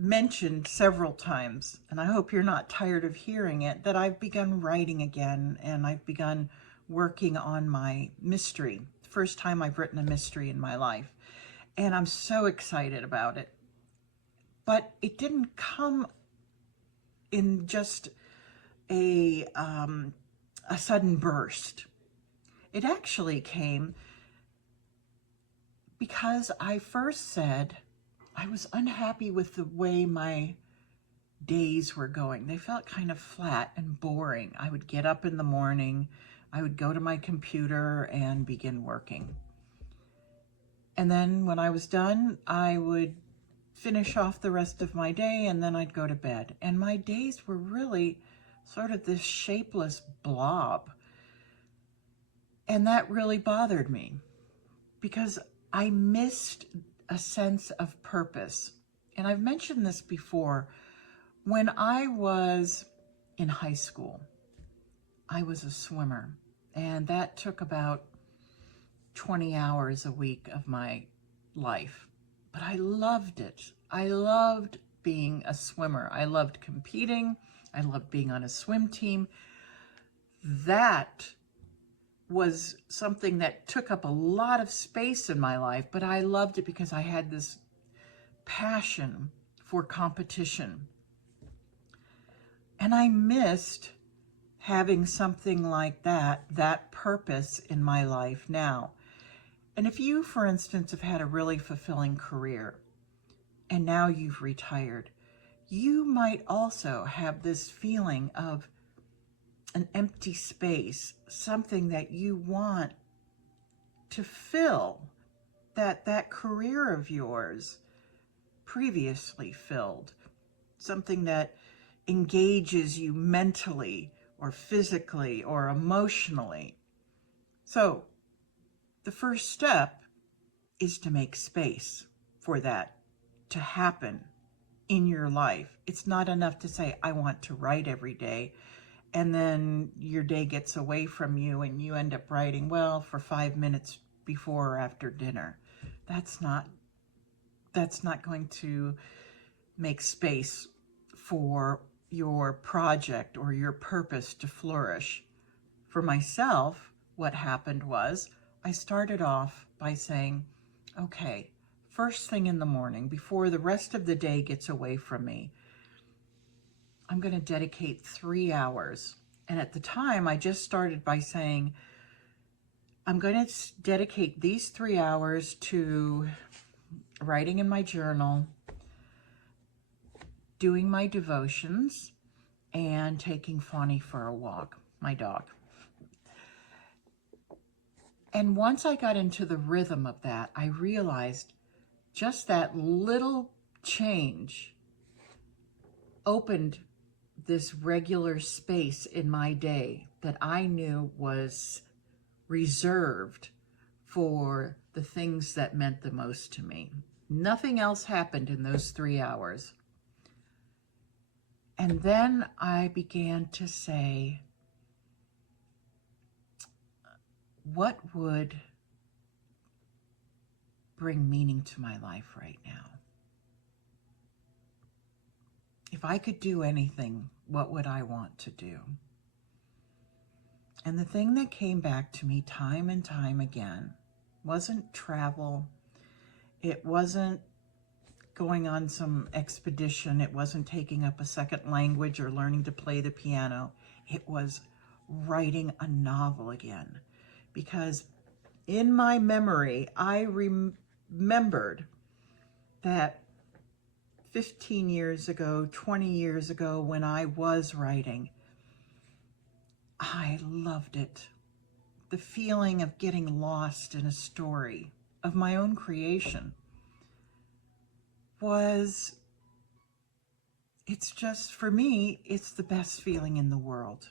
mentioned several times, and I hope you're not tired of hearing it, that I've begun writing again, and I've begun working on my mystery. First time I've written a mystery in my life, and I'm so excited about it. But it didn't come in just a sudden burst. It actually came because I first said I was unhappy with the way my days were going. They felt kind of flat and boring. I would get up in the morning, I would go to my computer and begin working. And then when I was done, I would finish off the rest of my day, and then I'd go to bed. And my days were really sort of this shapeless blob. And that really bothered me because I missed a sense of purpose. And I've mentioned this before. When I was in high school, I was a swimmer, and that took about 20 hours a week of my life. But I loved it. I loved being a swimmer. I loved competing. I loved being on a swim team. That was something that took up a lot of space in my life, but I loved it because I had this passion for competition. And I missed having something like that purpose in my life now. And if you, for instance, have had a really fulfilling career and now you've retired, you might also have this feeling of an empty space, something that you want to fill, that career of yours previously filled, something that engages you mentally or physically or emotionally. So the first step is to make space for that to happen in your life. It's not enough to say, I want to write every day, and then your day gets away from you and you end up writing, well, for 5 minutes before or after dinner. That's not going to make space for your project or your purpose to flourish. For myself, what happened was I started off by saying, okay, first thing in the morning, before the rest of the day gets away from me, I'm going to dedicate 3 hours. And at the time, I just started by saying, I'm going to dedicate these 3 hours to writing in my journal, doing my devotions, and taking Fawny for a walk, my dog. And once I got into the rhythm of that, I realized just that little change opened this regular space in my day that I knew was reserved for the things that meant the most to me. Nothing else happened in those 3 hours. And then I began to say, what would bring meaning to my life right now? If I could do anything, what would I want to do? And the thing that came back to me time and time again wasn't travel. It wasn't going on some expedition. It wasn't taking up a second language or learning to play the piano. It was writing a novel again. Because in my memory, I remembered that 15 years ago, 20 years ago, when I was writing, I loved it. The feeling of getting lost in a story of my own creation it's just, for me, it's the best feeling in the world.